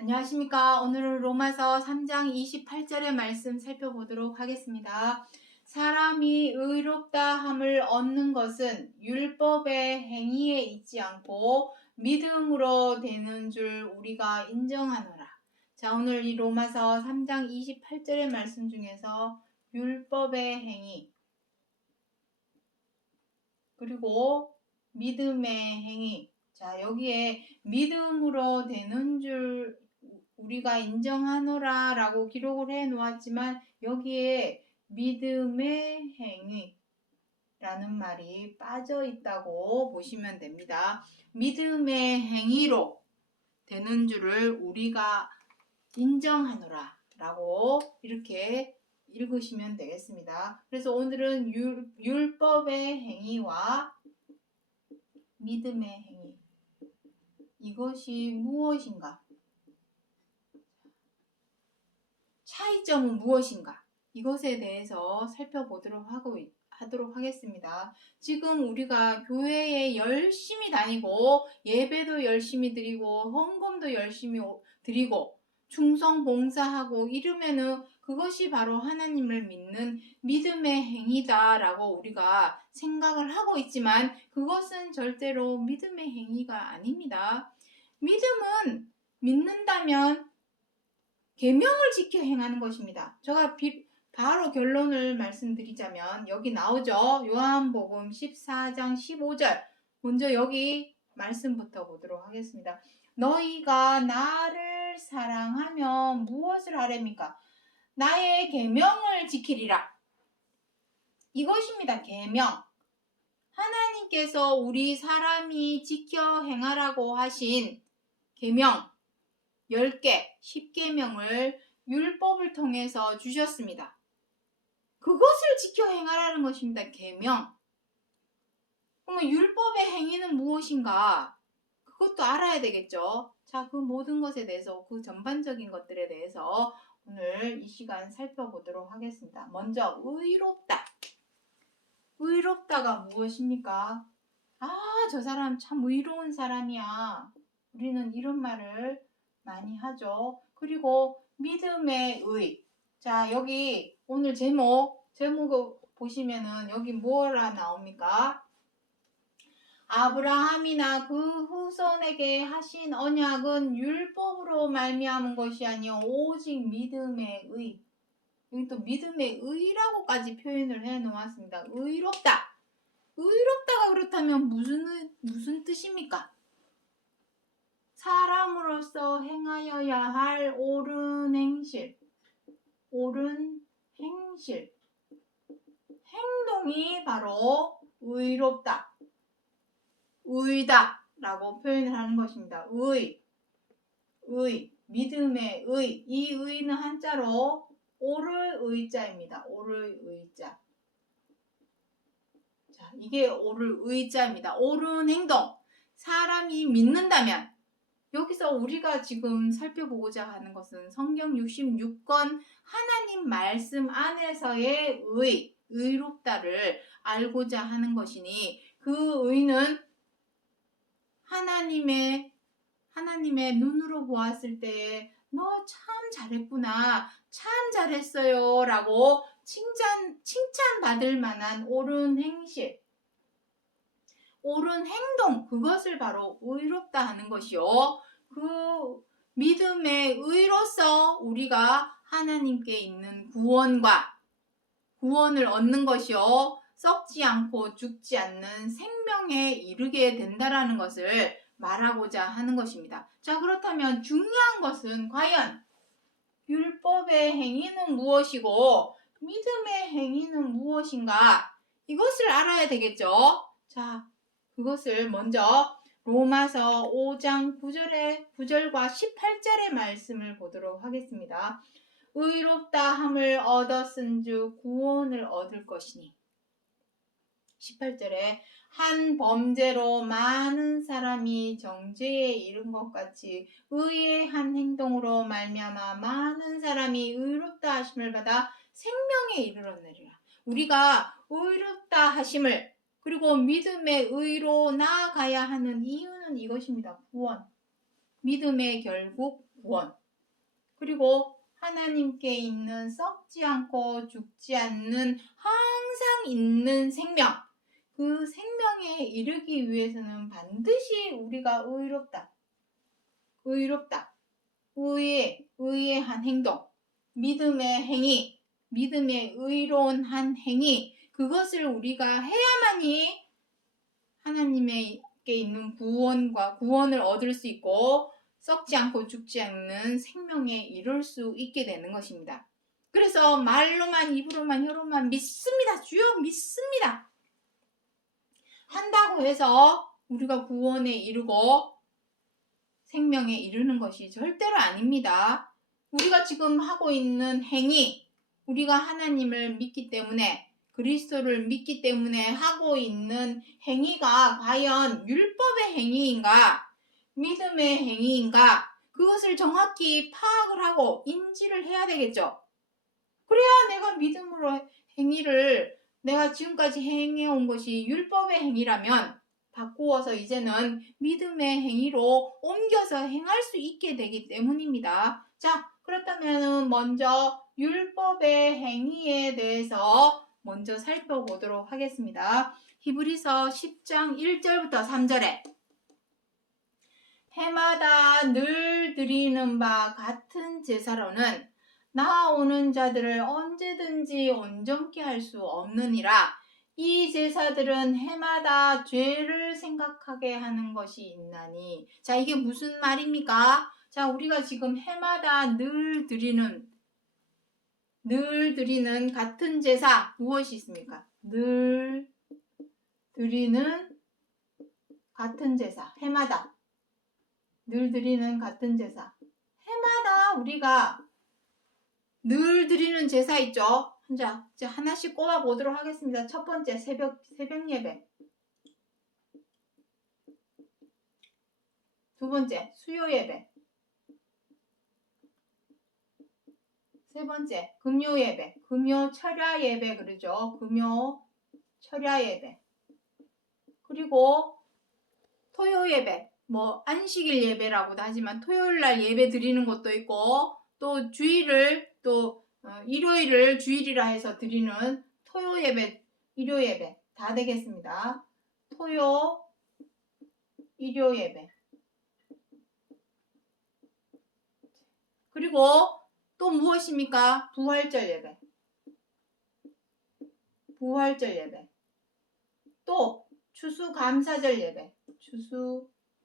안녕하십니까. 오늘은 로마서 3장 28절의 말씀 살펴보도록 하겠습니다. 사람이 의롭다 함을 얻는 것은 율법의 행위에 있지 않고 믿음으로 되는 줄 우리가 인정하노라. 자, 오늘 이 로마서 3장 28절의 말씀 중에서 율법의 행위 그리고 믿음의 행위, 자, 여기에 믿음으로 되는 줄 우리가 인정하노라 라고 기록을 해 놓았지만 여기에 믿음의 행위라는 말이 빠져 있다고 보시면 됩니다. 믿음의 행위로 되는 줄을 우리가 인정하노라 라고 이렇게 읽으시면 되겠습니다. 그래서 오늘은 율법의 행위와 믿음의 행위, 이것이 무엇인가? 차이점은 무엇인가? 이것에 대해서 살펴보도록 하도록 하겠습니다. 지금 우리가 교회에 열심히 다니고 예배도 열심히 드리고 헌금도 열심히 드리고 충성 봉사하고 이러면은 그것이 바로 하나님을 믿는 믿음의 행위다라고 우리가 생각을 하고 있지만 그것은 절대로 믿음의 행위가 아닙니다. 믿음은 믿는다면 계명을 지켜 행하는 것입니다. 제가 바로 결론을 말씀드리자면 여기 나오죠. 요한복음 14장 15절. 먼저 여기 말씀부터 보도록 하겠습니다. 너희가 나를 사랑하면 무엇을 하렵니까? 나의 계명을 지키리라. 이것입니다. 계명. 하나님께서 우리 사람이 지켜 행하라고 하신 계명 10개, 10계명을 율법을 통해서 주셨습니다. 그것을 지켜 행하라는 것입니다. 계명. 그러면 율법의 행위는 무엇인가? 그것도 알아야 되겠죠. 자, 그 모든 것에 대해서, 그 전반적인 것들에 대해서 오늘 이 시간 살펴보도록 하겠습니다. 먼저 의롭다. 의롭다가 무엇입니까? 저 사람 참 의로운 사람이야. 우리는 이런 말을 많이 하죠. 그리고 믿음의 의. 자, 여기 오늘 제목을 보시면은 여기 뭐라 나옵니까? 아브라함이나 그 후손에게 하신 언약은 율법으로 말미암은 것이 아니요 오직 믿음의 의. 여기 또 믿음의 의라고까지 표현을 해 놓았습니다. 의롭다. 의롭다가 그렇다면 무슨 뜻입니까? 사람으로서 행하여야 할 옳은 행실, 옳은 행실, 행동이 바로 의롭다, 의다 라고 표현을 하는 것입니다. 의, 믿음의 의, 이 의는 한자로 옳을 의자입니다. 옳을 의자. 자, 이게 옳을 의자입니다. 옳은 행동, 사람이 믿는다면 여기서 우리가 지금 살펴보고자 하는 것은 성경 66권 하나님 말씀 안에서의 의롭다를 알고자 하는 것이니 그 의는 하나님의 눈으로 보았을 때 너 참 잘했구나, 참 잘했어요 라고 칭찬받을 만한 옳은 행실, 옳은 행동, 그것을 바로 의롭다 하는 것이요. 그 믿음의 의로서 우리가 하나님께 있는 구원을 얻는 것이요. 썩지 않고 죽지 않는 생명에 이르게 된다라는 것을 말하고자 하는 것입니다. 자, 그렇다면 중요한 것은 과연 율법의 행위는 무엇이고 믿음의 행위는 무엇인가? 이것을 알아야 되겠죠. 자, 그것을 먼저 로마서 5장 9절과 18절의 말씀을 보도록 하겠습니다. 의롭다 함을 얻었은즉 구원을 얻을 것이니 18절에 한 범죄로 많은 사람이 정죄에 이른 것 같이 의의 한 행동으로 말미암아 많은 사람이 의롭다 하심을 받아 생명에 이르렀느니라. 우리가 의롭다 하심을 그리고 믿음의 의로 나아가야 하는 이유는 이것입니다. 구원. 믿음의 결국 구원. 그리고 하나님께 있는 썩지 않고 죽지 않는 항상 있는 생명. 그 생명에 이르기 위해서는 반드시 우리가 의롭다. 의의 한 행동. 믿음의 행위. 믿음의 의로운 한 행위. 그것을 우리가 해야만이 하나님께 있는 구원을 얻을 수 있고 썩지 않고 죽지 않는 생명에 이룰 수 있게 되는 것입니다. 그래서 말로만 입으로만 혀로만 믿습니다. 주여 믿습니다. 한다고 해서 우리가 구원에 이르고 생명에 이르는 것이 절대로 아닙니다. 우리가 지금 하고 있는 행위, 우리가 하나님을 믿기 때문에 그리스도를 믿기 때문에 하고 있는 행위가 과연 율법의 행위인가 믿음의 행위인가 그것을 정확히 파악을 하고 인지를 해야 되겠죠. 그래야 내가 믿음으로 행위를 내가 지금까지 행해온 것이 율법의 행위라면 바꾸어서 이제는 믿음의 행위로 옮겨서 행할 수 있게 되기 때문입니다. 자, 그렇다면 먼저 율법의 행위에 대해서 먼저 살펴보도록 하겠습니다. 히브리서 10장 1절부터 3절에 해마다 늘 드리는 바 같은 제사로는 나아오는 자들을 언제든지 온전케 할 수 없느니라. 이 제사들은 해마다 죄를 생각하게 하는 것이 있나니. 자, 이게 무슨 말입니까? 자, 우리가 지금 해마다 늘 드리는 같은 제사 무엇이 있습니까? 늘 드리는 같은 제사. 해마다 늘 드리는 같은 제사. 해마다 우리가 늘 드리는 제사 있죠? 자, 이제 하나씩 꼽아 보도록 하겠습니다. 첫 번째, 새벽 예배. 두 번째, 수요 예배. 세 번째, 금요 예배. 금요 철야 예배 그러죠? 금요 철야 예배. 그리고 토요 예배. 뭐 안식일 예배라고도 하지만 토요일 날 예배 드리는 것도 있고 또 주일을 또 일요일을 주일이라 해서 드리는 토요 예배, 일요 예배 다 되겠습니다. 토요, 일요 예배. 그리고 또 무엇입니까? 부활절 예배. 부활절 예배. 또 추수감사절 예배.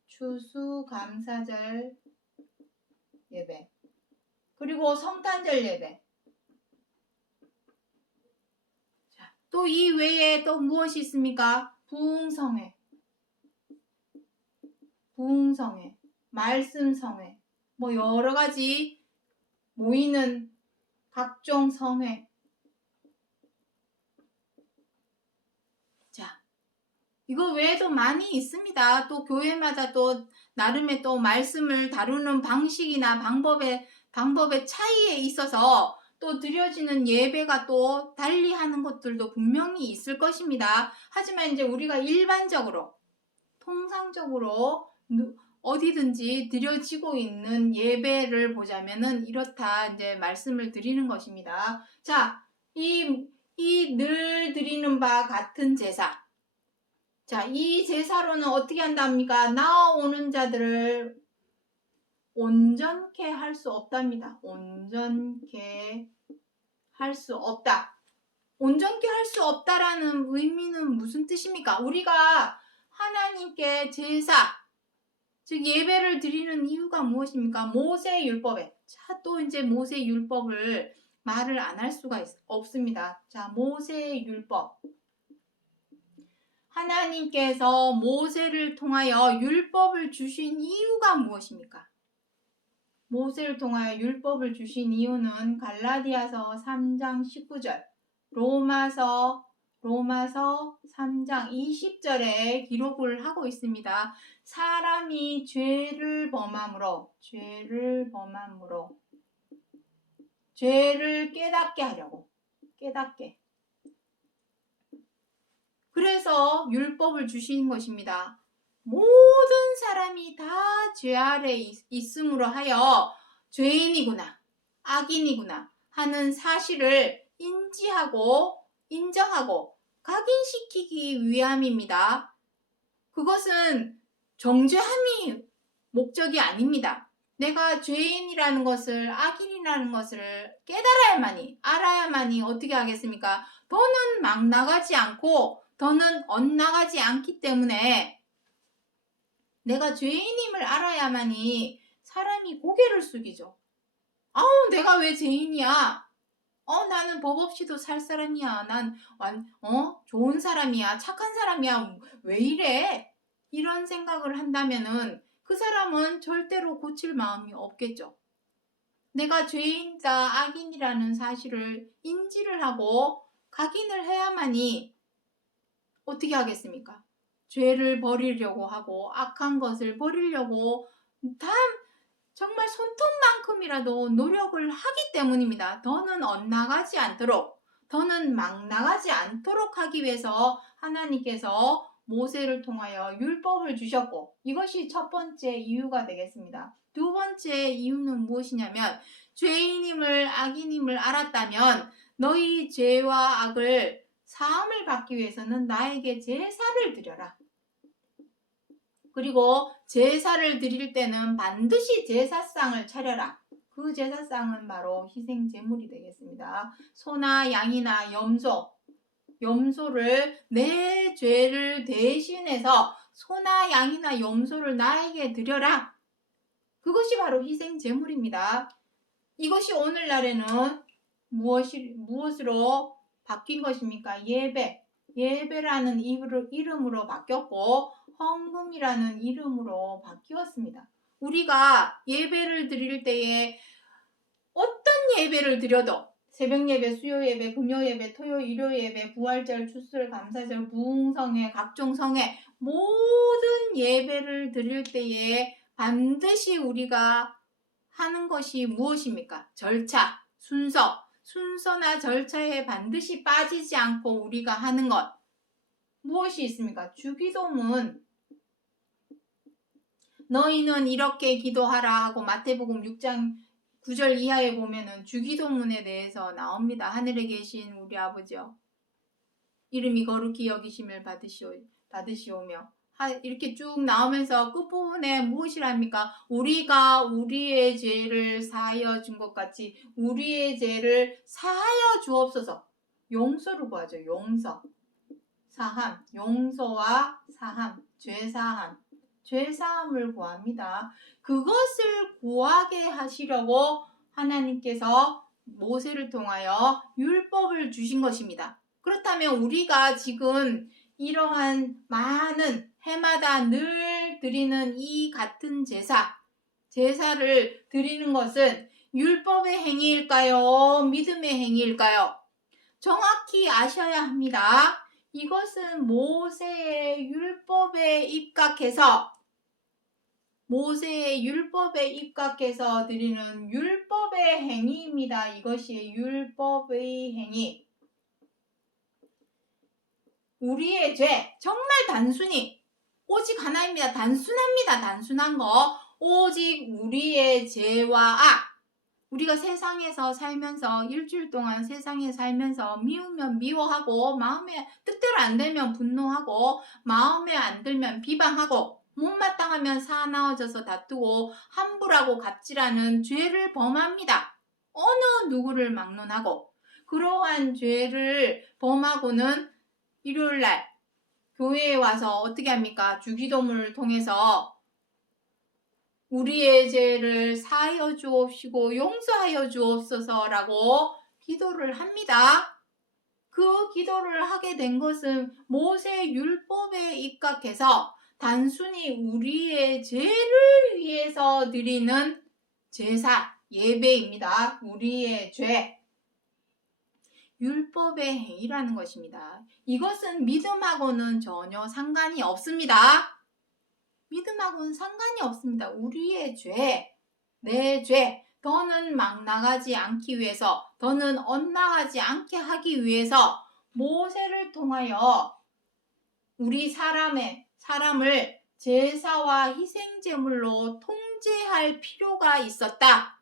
추수감사절 예배. 그리고 성탄절 예배. 또 이 외에 또 무엇이 있습니까? 부흥성회, 말씀성회, 뭐 여러 가지 모이는 각종 성회. 자, 이거 외에도 많이 있습니다. 또 교회마다 또 나름의 또 말씀을 다루는 방식이나 방법의 차이에 있어서 또 드려지는 예배가 또 달리 하는 것들도 분명히 있을 것입니다. 하지만 이제 우리가 일반적으로, 통상적으로 어디든지 드려지고 있는 예배를 보자면은 이렇다 이제 말씀을 드리는 것입니다. 자, 이 늘 드리는 바 같은 제사. 자, 이 제사로는 어떻게 한답니까? 나아오는 자들을 온전케 할 수 없답니다. 온전케 할 수 없다. 온전케 할 수 없다라는 의미는 무슨 뜻입니까? 우리가 하나님께 제사, 즉 예배를 드리는 이유가 무엇입니까? 모세율법에. 자, 또 이제 모세율법을 말을 안 할 수가 없습니다. 자, 모세율법. 하나님께서 모세를 통하여 율법을 주신 이유가 무엇입니까? 모세를 통하여 율법을 주신 이유는 갈라디아서 3장 19절, 로마서 3장 20절에 기록을 하고 있습니다. 사람이 죄를 범함으로 죄를 깨닫게 하려고 그래서 율법을 주신 것입니다. 모든 사람이 다 죄 아래 있음으로 하여 죄인이구나, 악인이구나 하는 사실을 인지하고 인정하고 각인시키기 위함입니다. 그것은 정죄함이 목적이 아닙니다. 내가 죄인이라는 것을, 악인이라는 것을 깨달아야만이, 알아야만이 어떻게 하겠습니까? 더는 막 나가지 않고 더는 엇나가지 않기 때문에 내가 죄인임을 알아야만이 사람이 고개를 숙이죠. 아우, 내가 왜 죄인이야? 나는 법 없이도 살 사람이야. 난 좋은 사람이야. 착한 사람이야. 왜 이래? 이런 생각을 한다면은 그 사람은 절대로 고칠 마음이 없겠죠. 내가 죄인이다, 악인이라는 사실을 인지를 하고 각인을 해야만이 어떻게 하겠습니까? 죄를 버리려고 하고 악한 것을 버리려고 다 정말 손톱만큼이라도 노력을 하기 때문입니다. 더는 엇나가지 않도록, 더는 막 나가지 않도록 하기 위해서 하나님께서 모세를 통하여 율법을 주셨고, 이것이 첫 번째 이유가 되겠습니다. 두 번째 이유는 무엇이냐면, 죄인임을, 악인임을 알았다면 너희 죄와 악을 사함을 받기 위해서는 나에게 제사를 드려라. 그리고 제사를 드릴 때는 반드시 제사상을 차려라. 그 제사상은 바로 희생 제물이 되겠습니다. 소나 양이나 염소를 내 죄를 대신해서 소나 양이나 염소를 나에게 드려라. 그것이 바로 희생 제물입니다. 이것이 오늘날에는 무엇으로 바뀐 것입니까? 예배라는 이름으로 바뀌었고 헌금이라는 이름으로 바뀌었습니다. 우리가 예배를 드릴 때에 어떤 예배를 드려도 새벽 예배, 수요 예배, 금요 예배, 토요, 일요 예배, 부활절, 추수절, 감사절, 부흥성회, 각종 성회 모든 예배를 드릴 때에 반드시 우리가 하는 것이 무엇입니까? 절차, 순서나 절차에 반드시 빠지지 않고 우리가 하는 것 무엇이 있습니까? 주기도문. 너희는 이렇게 기도하라 하고 마태복음 6장 9절 이하에 보면은 주기도문에 대해서 나옵니다. 하늘에 계신 우리 아버지여 이름이 거룩히 여기심을 받으시오며 이렇게 쭉 나오면서 끝부분에 무엇이랍니까? 우리가 우리의 죄를 사하여 준 것 같이 우리의 죄를 사하여 주옵소서. 용서를 구하죠. 용서와 사함, 죄사함을 구합니다. 그것을 구하게 하시려고 하나님께서 모세를 통하여 율법을 주신 것입니다. 그렇다면 우리가 지금 이러한 많은 해마다 늘 드리는 이 같은 제사를 드리는 것은 율법의 행위일까요? 믿음의 행위일까요? 정확히 아셔야 합니다. 이것은 모세의 율법에 입각해서 드리는 율법의 행위입니다. 이것이 율법의 행위. 우리의 죄, 정말 단순히 오직 하나입니다. 단순한 거. 오직 우리의 죄와 악. 우리가 세상에서 살면서 일주일 동안 세상에 살면서 미우면 미워하고 마음에 뜻대로 안 되면 분노하고 마음에 안 들면 비방하고 못마땅하면 사나워져서 다투고 함부라고 갑질하는 죄를 범합니다. 어느 누구를 막론하고 그러한 죄를 범하고는 일요일날 교회에 와서 어떻게 합니까? 주기도문을 통해서 우리의 죄를 사하여 주옵시고 용서하여 주옵소서라고 기도를 합니다. 그 기도를 하게 된 것은 모세 율법에 입각해서 단순히 우리의 죄를 위해서 드리는 제사, 예배입니다. 우리의 죄. 율법의 행위라는 것입니다. 이것은 믿음하고는 전혀 상관이 없습니다. 믿음하고는 상관이 없습니다. 우리의 죄, 내 죄, 더는 막 나가지 않기 위해서, 더는 엇나가지 않게 하기 위해서 모세를 통하여 우리 사람을 제사와 희생제물로 통제할 필요가 있었다.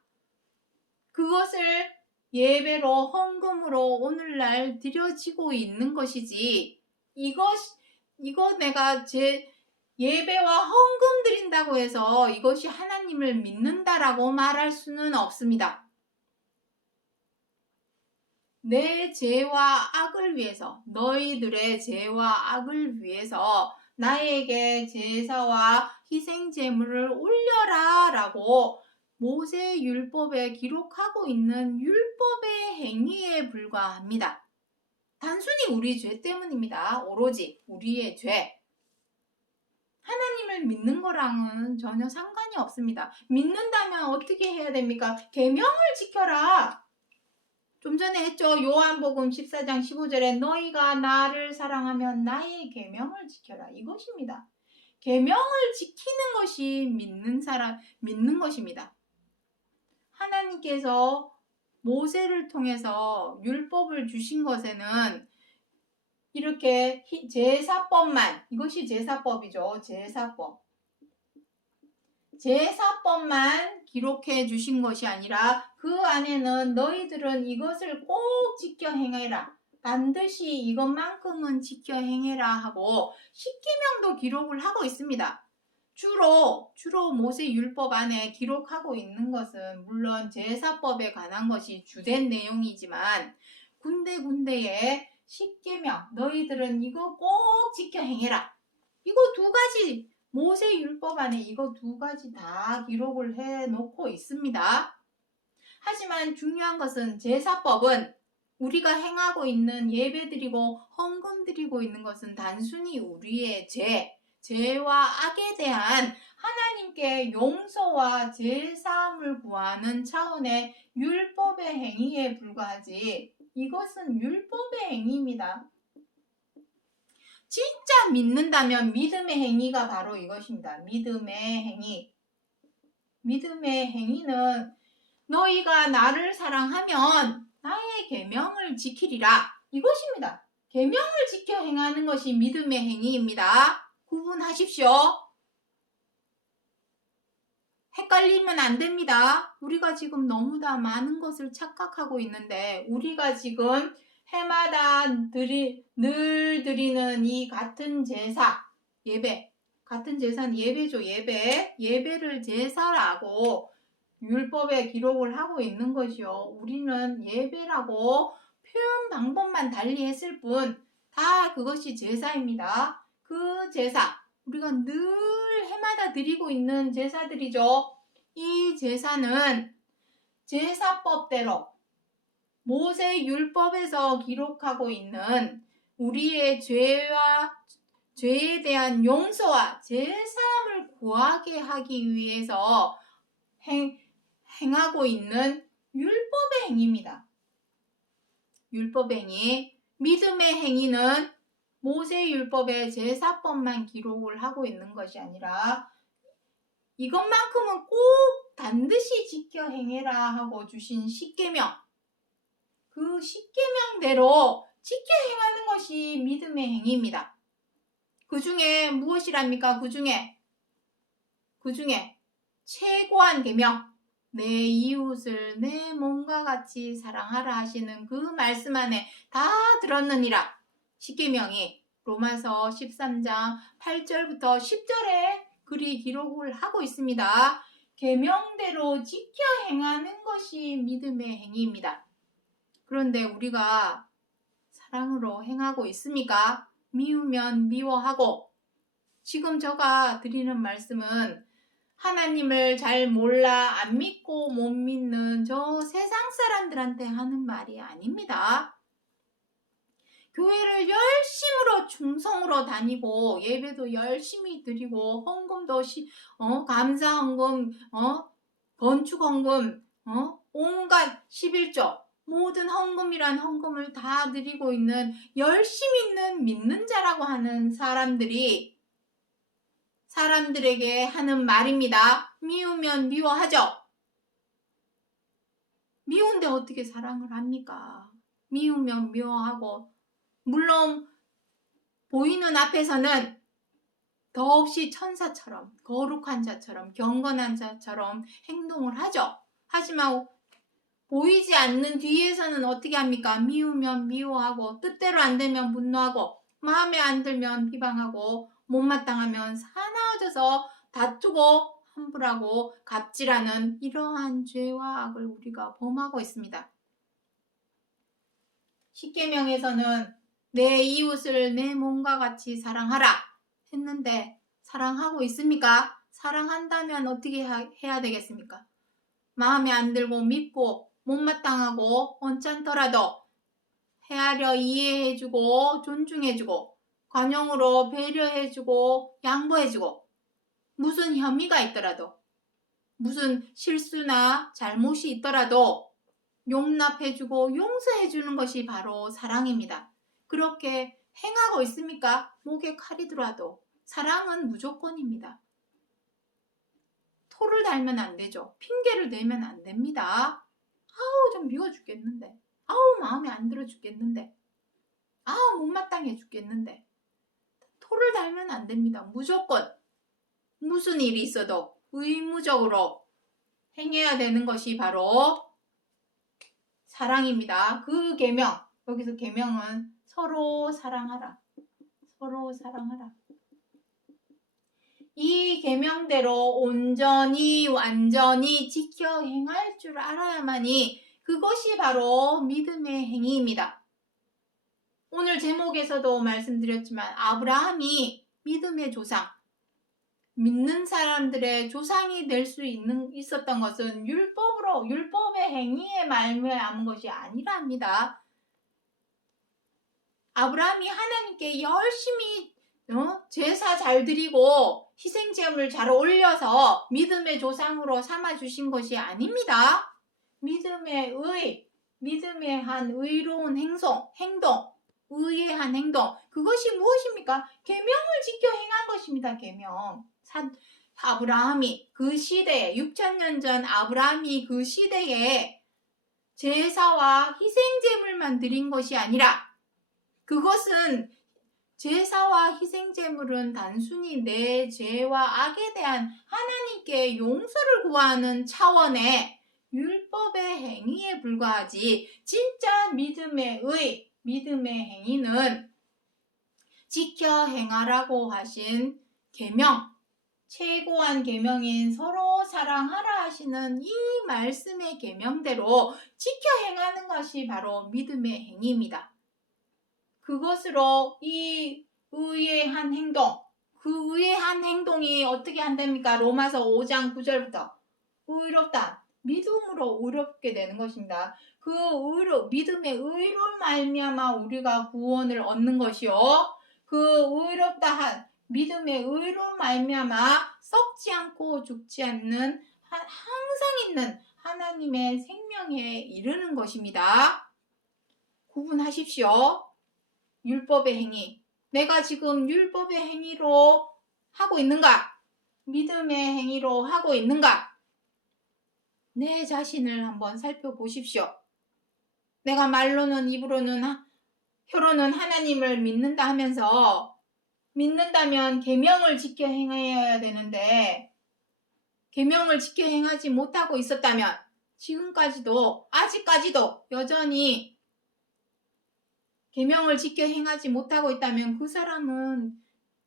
그것을 예배로 헌금으로 오늘날 드려지고 있는 것이지, 이거 내가 예배와 헌금 드린다고 해서 이것이 하나님을 믿는다라고 말할 수는 없습니다. 내 죄와 악을 위해서, 너희들의 죄와 악을 위해서 나에게 제사와 희생제물을 올려라 라고 모세 율법에 기록하고 있는 율법의 행위에 불과합니다. 단순히 우리 죄 때문입니다. 오로지 우리의 죄. 하나님을 믿는 거랑은 전혀 상관이 없습니다. 믿는다면 어떻게 해야 됩니까? 계명을 지켜라. 좀 전에 했죠. 요한복음 14장 15절에 너희가 나를 사랑하면 나의 계명을 지켜라. 이것입니다. 계명을 지키는 것이 믿는 것입니다. 하나님께서 모세를 통해서 율법을 주신 것에는 이렇게 제사법만, 이것이 제사법이죠. 제사법만 기록해 주신 것이 아니라 그 안에는 너희들은 이것을 꼭 지켜 행해라. 반드시 이것만큼은 지켜 행해라 하고 십계명도 기록을 하고 있습니다. 주로 모세 율법 안에 기록하고 있는 것은 물론 제사법에 관한 것이 주된 내용이지만 군데군데에 십계명, 너희들은 이거 꼭 지켜 행해라. 이거 두 가지, 모세 율법 안에 이거 두 가지 다 기록을 해 놓고 있습니다. 하지만 중요한 것은 제사법은 우리가 행하고 있는 예배드리고 헌금드리고 있는 것은 단순히 우리의 죄와 악에 대한 하나님께 용서와 제사함을 구하는 차원의 율법의 행위에 불과하지, 이것은 율법의 행위입니다. 진짜 믿는다면 믿음의 행위가 바로 이것입니다. 믿음의 행위. 믿음의 행위는 너희가 나를 사랑하면 나의 계명을 지키리라. 이것입니다. 계명을 지켜 행하는 것이 믿음의 행위입니다. 구분하십시오. 헷갈리면 안 됩니다. 우리가 지금 너무나 많은 것을 착각하고 있는데, 우리가 지금 해마다 늘 드리는 이 같은 제사, 예배, 같은 제사는 예배죠. 예배를 제사라고 율법에 기록을 하고 있는 것이요. 우리는 예배라고 표현 방법만 달리 했을 뿐 다 그것이 제사입니다. 그 제사, 우리가 늘 해마다 드리고 있는 제사들이죠. 이 제사는 제사법대로 모세 율법에서 기록하고 있는 우리의 죄에 대한 용서와 제사함을 구하게 하기 위해서 행하고 있는 율법의 행위입니다. 율법의 행위, 믿음의 행위는 모세 율법의 제사법만 기록을 하고 있는 것이 아니라 이것만큼은 꼭 반드시 지켜 행해라 하고 주신 십계명, 그 십계명대로 지켜 행하는 것이 믿음의 행위입니다. 그 중에 무엇이랍니까? 그 중에 최고한 계명, 내 이웃을 내 몸과 같이 사랑하라 하시는 그 말씀 안에 다 들었느니라. 십계명이 로마서 13장 8절부터 10절에 그리 기록을 하고 있습니다. 계명대로 지켜 행하는 것이 믿음의 행위입니다. 그런데 우리가 사랑으로 행하고 있습니까? 미우면 미워하고, 지금 제가 드리는 말씀은 하나님을 잘 몰라 안 믿고 못 믿는 저 세상 사람들한테 하는 말이 아닙니다. 교회를 열심으로 충성으로 다니고 예배도 열심히 드리고 헌금도 감사 헌금, 건축 헌금, 온갖 11조 모든 헌금이란 헌금을 다 드리고 있는 열심히 있는 믿는 자라고 하는 사람들에게 하는 말입니다. 미우면 미워하죠. 미운데 어떻게 사랑을 합니까? 미우면 미워하고, 물론 보이는 앞에서는 더없이 천사처럼 거룩한 자처럼 경건한 자처럼 행동을 하죠. 하지만 보이지 않는 뒤에서는 어떻게 합니까? 미우면 미워하고 뜻대로 안 되면 분노하고 마음에 안 들면 비방하고 못마땅하면 사나워져서 다투고 함부라고 갑질하는 이러한 죄와 악을 우리가 범하고 있습니다. 십계명에서는 내 이웃을 내 몸과 같이 사랑하라 했는데 사랑하고 있습니까? 사랑한다면 어떻게 해야 되겠습니까? 마음에 안 들고 밉고 못마땅하고 언짢더라도 헤아려 이해해주고 존중해주고 관용으로 배려해주고 양보해주고 무슨 혐의가 있더라도 무슨 실수나 잘못이 있더라도 용납해주고 용서해주는 것이 바로 사랑입니다. 그렇게 행하고 있습니까? 목에 칼이 들어와도 사랑은 무조건입니다. 토를 달면 안 되죠. 핑계를 대면 안 됩니다. 아우 좀 미워 죽겠는데, 아우 마음에 안 들어 죽겠는데, 아우 못마땅해 죽겠는데 토를 달면 안 됩니다. 무조건 무슨 일이 있어도 의무적으로 행해야 되는 것이 바로 사랑입니다. 그 계명, 여기서 계명은 서로 사랑하라. 서로 사랑하라. 이 계명대로 온전히 완전히 지켜 행할 줄 알아야만이 그것이 바로 믿음의 행위입니다. 오늘 제목에서도 말씀드렸지만 아브라함이 믿음의 조상, 믿는 사람들의 조상이 될 수 있었던 것은 율법의 행위에 말미암은 것이 아니라 합니다. 아브라함이 하나님께 열심히 제사 잘 드리고 희생제물 잘 올려서 믿음의 조상으로 삼아주신 것이 아닙니다. 믿음의 한 의로운 행동, 의의 한 행동, 그것이 무엇입니까? 계명을 지켜 행한 것입니다. 계명. 아브라함이 그 시대에 6,000년 전 아브라함이 그 시대에 제사와 희생제물만 드린 것이 아니라 그것은 제사와 희생제물은 단순히 내 죄와 악에 대한 하나님께 용서를 구하는 차원의 율법의 행위에 불과하지 진짜 믿음의 행위는 지켜 행하라고 하신 계명, 최고한 계명인 서로 사랑하라 하시는 이 말씀의 계명대로 지켜 행하는 것이 바로 믿음의 행위입니다. 그것으로 이 의의 한 행동, 그 의의 한 행동이 어떻게 한답니까? 로마서 5장 9절부터 의롭다, 믿음으로 의롭게 되는 것입니다. 그 믿음의 의로 말미암아 우리가 구원을 얻는 것이요, 그 의롭다 한 믿음의 의로 말미암아 썩지 않고 죽지 않는 항상 있는 하나님의 생명에 이르는 것입니다. 구분하십시오. 율법의 행위, 내가 지금 율법의 행위로 하고 있는가? 믿음의 행위로 하고 있는가? 내 자신을 한번 살펴보십시오. 내가 말로는 입으로는 혀로는 하나님을 믿는다 하면서 믿는다면 계명을 지켜 행해야 되는데 계명을 지켜 행하지 못하고 있었다면 아직까지도 여전히 계명을 지켜 행하지 못하고 있다면 그 사람은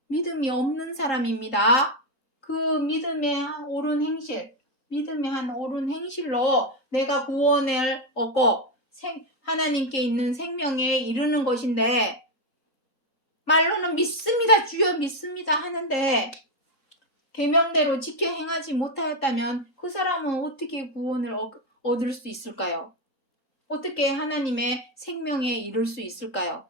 믿음이 없는 사람입니다. 그 믿음의 옳은 행실로 내가 구원을 얻고 하나님께 있는 생명에 이르는 것인데 말로는 믿습니다, 주여 믿습니다 하는데 계명대로 지켜 행하지 못하였다면 그 사람은 어떻게 구원을 얻을 수 있을까요? 어떻게 하나님의 생명에 이룰 수 있을까요?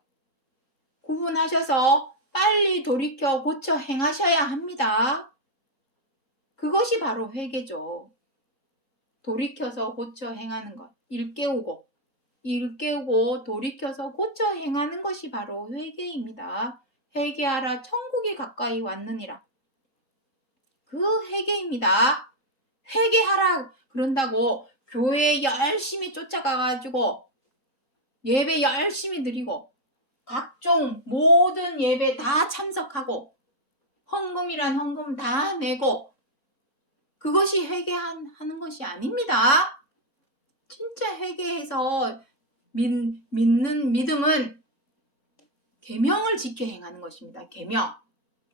구분하셔서 빨리 돌이켜 고쳐 행하셔야 합니다. 그것이 바로 회개죠. 돌이켜서 고쳐 행하는 것, 일깨우고 돌이켜서 고쳐 행하는 것이 바로 회개입니다. 회개하라 천국이 가까이 왔느니라. 그 회개입니다. 회개하라 그런다고 교회에 열심히 쫓아가가지고 예배 열심히 드리고 각종 모든 예배 다 참석하고 헌금이란 헌금 다 내고 그것이 회개하는 것이 아닙니다. 진짜 회개해서 믿는 믿음은 계명을 지켜 행하는 것입니다. 계명.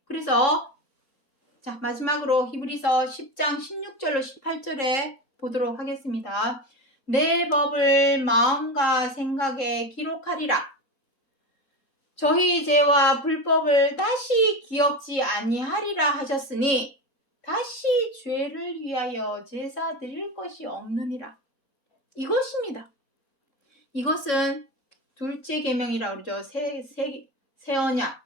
그래서 자, 마지막으로 히브리서 10장 16절로 18절에 보도록 하겠습니다. 내 법을 마음과 생각에 기록하리라. 저희 죄와 불법을 다시 기억지 아니하리라 하셨으니 다시 죄를 위하여 제사 드릴 것이 없느니라. 이것입니다. 이것은 둘째 계명이라고 그러죠. 새 언약,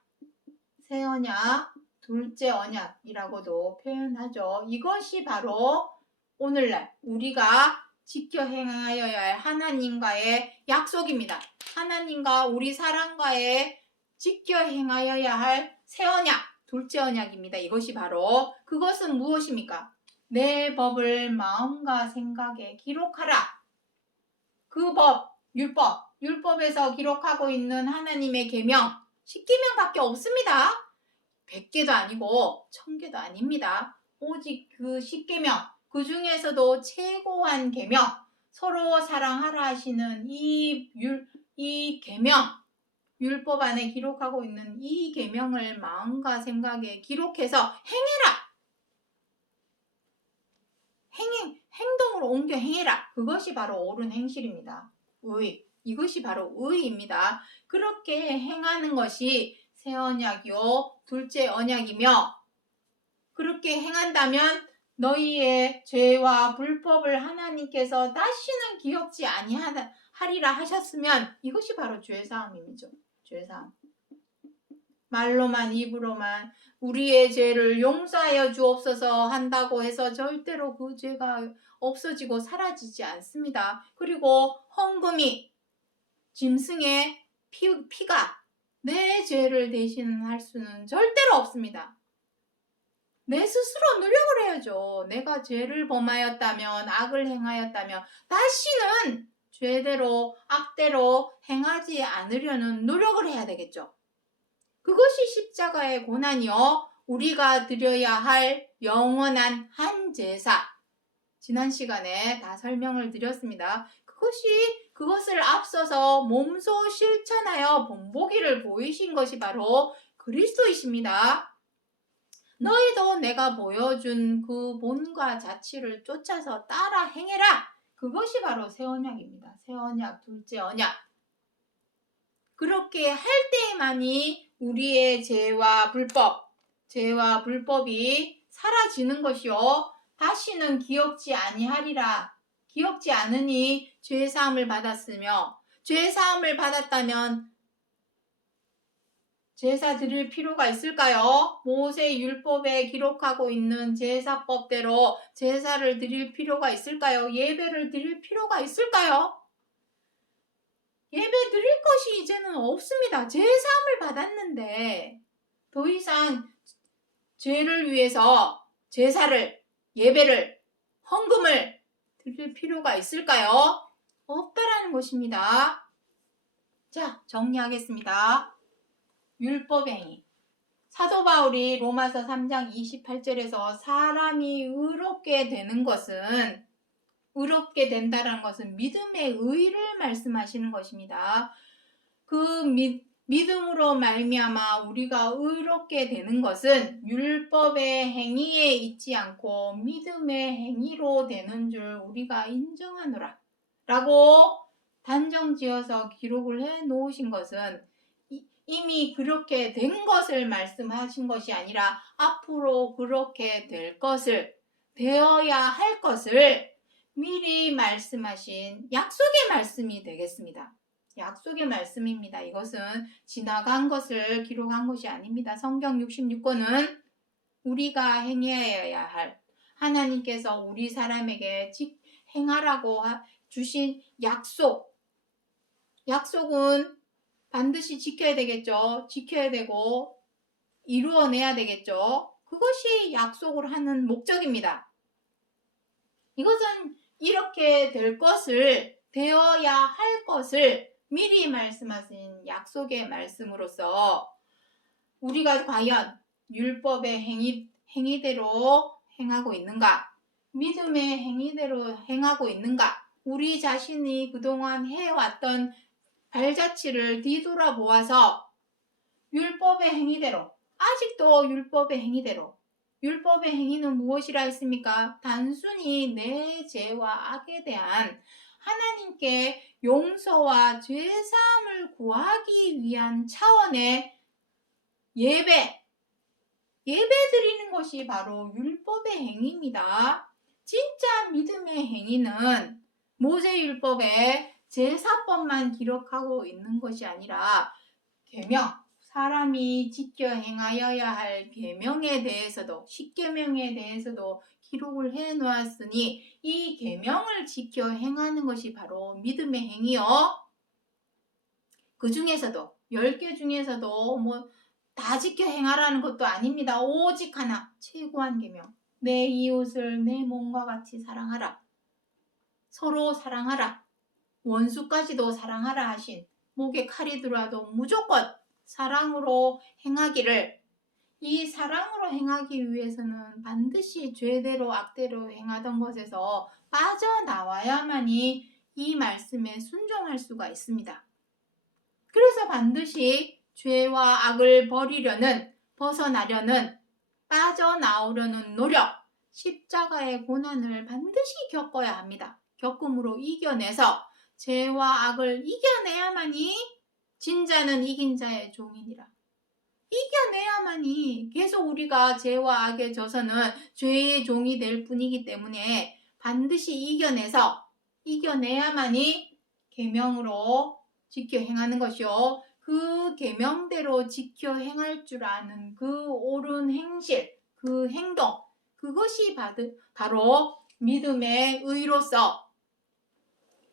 둘째 언약이라고도 표현하죠. 이것이 바로 오늘날 우리가 지켜 행하여야 할 하나님과의 약속입니다. 하나님과 우리 사람과의 지켜 행하여야 할 새 언약, 둘째 언약입니다. 이것이 바로 그것은 무엇입니까? 내 법을 마음과 생각에 기록하라. 그 법, 율법에서 기록하고 있는 하나님의 계명, 10계명밖에 없습니다. 100개도 아니고 1000개도 아닙니다. 오직 그 10계명, 그 중에서도 최고한 계명, 서로 사랑하라 하시는 이 계명, 율법 안에 기록하고 있는 이 계명을 마음과 생각에 기록해서 행해라. 행동으로 옮겨 행해라. 그것이 바로 옳은 행실입니다. 이것이 바로 의입니다. 그렇게 행하는 것이 새 언약이요 둘째 언약이며 그렇게 행한다면 너희의 죄와 불법을 하나님께서 다시는 기억지 아니하리라 하셨으면 이것이 바로 죄사함이죠. 죄사함. 말로만 입으로만 우리의 죄를 용서하여 주옵소서 한다고 해서 절대로 그 죄가 없어지고 사라지지 않습니다. 그리고 헌금이 짐승의 피가 내 죄를 대신할 수는 절대로 없습니다. 내 스스로 노력을 해야죠. 내가 죄를 범하였다면 악을 행하였다면 다시는 죄대로 악대로 행하지 않으려는 노력을 해야 되겠죠. 그것이 십자가의 고난이요 우리가 드려야 할 영원한 한 제사. 지난 시간에 다 설명을 드렸습니다. 그것을 앞서서 몸소 실천하여 본보기를 보이신 것이 바로 그리스도이십니다. 너희도 내가 보여준 그 본과 자치를 쫓아서 따라 행해라. 그것이 바로 새 언약입니다. 새 언약, 둘째 언약. 그렇게 할 때만이 우리의 죄와 불법이 사라지는 것이요. 다시는 기억지 아니하리라. 기억지 않으니 죄사함을 받았으며 죄사함을 받았다면 제사 드릴 필요가 있을까요? 모세 율법에 기록하고 있는 제사법대로 제사를 드릴 필요가 있을까요? 예배를 드릴 필요가 있을까요? 예배 드릴 것이 이제는 없습니다. 제사함을 받았는데 더 이상 죄를 위해서 제사를, 예배를, 헌금을 드릴 필요가 있을까요? 없다라는 것입니다. 자, 정리하겠습니다. 율법행위. 사도 바울이 로마서 3장 28절에서 사람이 의롭게 된다는 것은 믿음의 의를 말씀하시는 것입니다. 그 믿음으로 말미암아 우리가 의롭게 되는 것은 율법의 행위에 있지 않고 믿음의 행위로 되는 줄 우리가 인정하노라 라고 단정지어서 기록을 해 놓으신 것은 이미 그렇게 된 것을 말씀하신 것이 아니라 앞으로 그렇게 될 것을, 되어야 할 것을 미리 말씀하신 약속의 말씀이 되겠습니다. 약속의 말씀입니다. 이것은 지나간 것을 기록한 것이 아닙니다. 성경 66권은 우리가 행해야 할 하나님께서 우리 사람에게 행하라고 주신 약속은 반드시 지켜야 되겠죠. 지켜야 되고 이루어내야 되겠죠. 그것이 약속을 하는 목적입니다. 이것은 이렇게 될 것을, 되어야 할 것을 미리 말씀하신 약속의 말씀으로서 우리가 과연 율법의 행위대로 행하고 있는가? 믿음의 행위대로 행하고 있는가? 우리 자신이 그동안 해왔던 발자취를 뒤돌아보아서 율법의 행위대로, 아직도 율법의 행위대로, 율법의 행위는 무엇이라 했습니까? 단순히 내 죄와 악에 대한 하나님께 용서와 죄사함을 구하기 위한 차원의 예배 드리는 것이 바로 율법의 행위입니다. 진짜 믿음의 행위는 모세율법에 제사법만 기록하고 있는 것이 아니라 계명, 사람이 지켜 행하여야 할 계명에 대해서도, 십계명에 대해서도 기록을 해 놓았으니 이 계명을 지켜 행하는 것이 바로 믿음의 행위요. 그 중에서도 10개 중에서도 다 지켜 행하라는 것도 아닙니다. 오직 하나, 최고한 계명. 내 이웃을 내 몸과 같이 사랑하라. 서로 사랑하라. 원수까지도 사랑하라 하신, 목에 칼이 들어와도 무조건 사랑으로 행하기를, 이 사랑으로 행하기 위해서는 반드시 죄대로 악대로 행하던 것에서 빠져나와야만이 이 말씀에 순종할 수가 있습니다. 그래서 반드시 죄와 악을 벗어나려는, 빠져나오려는 노력, 십자가의 고난을 반드시 겪어야 합니다. 겪음으로 이겨내서 죄와 악을 이겨내야만이 진자는 이긴 자의 종이니라. 이겨내야만이, 계속 우리가 죄와 악에 져서는 죄의 종이 될 뿐이기 때문에 반드시 이겨내야만이 계명으로 지켜 행하는 것이요. 그 계명대로 지켜 행할 줄 아는 그 옳은 행실, 그 행동, 그것이 바로 믿음의 의로서,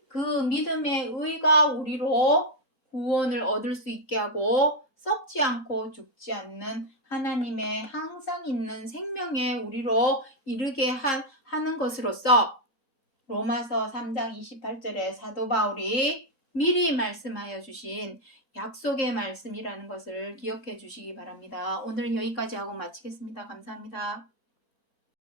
그 믿음의 의가 우리로 구원을 얻을 수 있게 하고 썩지 않고 죽지 않는 하나님의 항상 있는 생명의 우리로 이르게 하는 것으로서 로마서 3장 28절에 사도 바울이 미리 말씀하여 주신 약속의 말씀이라는 것을 기억해 주시기 바랍니다. 오늘 여기까지 하고 마치겠습니다. 감사합니다.